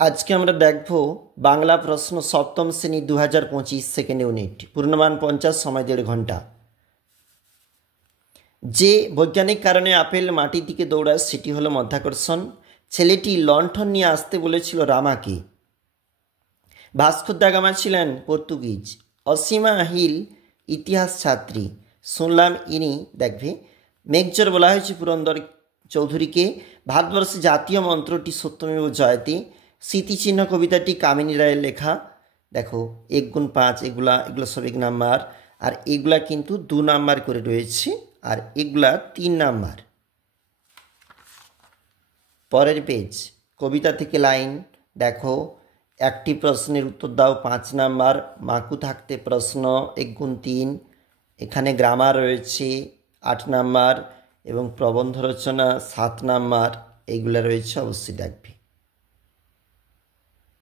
আজকে আমরা দেখব বাংলা প্রশ্ন সপ্তম শ্রেণী 2025 সেকেন্ড ইউনিট, পূর্ণমান 50, সময় 1.5 ঘন্টা। যে বৈজ্ঞানিক কারণে আপেল মাটির দিকে দৌড়ায় সেটি হলো মাধ্যাকর্ষণ। ছেলেটি লণ্ঠন নিয়ে আসতে বলেছিল রামাকে। ভাস্কো দা গামা ছিলেন পর্তুগিজ। অসীমা হিল ইতিহাস ছাত্রী। শুনলাম ইনি দেখবে। মেঘজর বলা হয়েছে পুরন্দর চৌধুরীকে। ভারতবর্ষে জাতীয় মন্ত্রটি সত্যমেব জয়তে। স্মৃতিচিহ্ন কবিতাটি কামিনী রায়ের লেখা। দেখো 1 গুণ 5 এগুলো সব 1 নাম্বার, আর এগুলা কিন্তু 2 নাম্বার করে রয়েছে, আর এগুলা 3 নাম্বার। পরের পেজ, কবিতা থেকে লাইন দেখো। একটি প্রশ্নের উত্তর দাও 5 নাম্বার। মাকু থাকতে প্রশ্ন 1 গুণ 3। এখানে গ্রামার রয়েছে 8 নাম্বার এবং প্রবন্ধ রচনা 7 নাম্বার। এইগুলো রয়েছে, অবশ্যই দেখবে।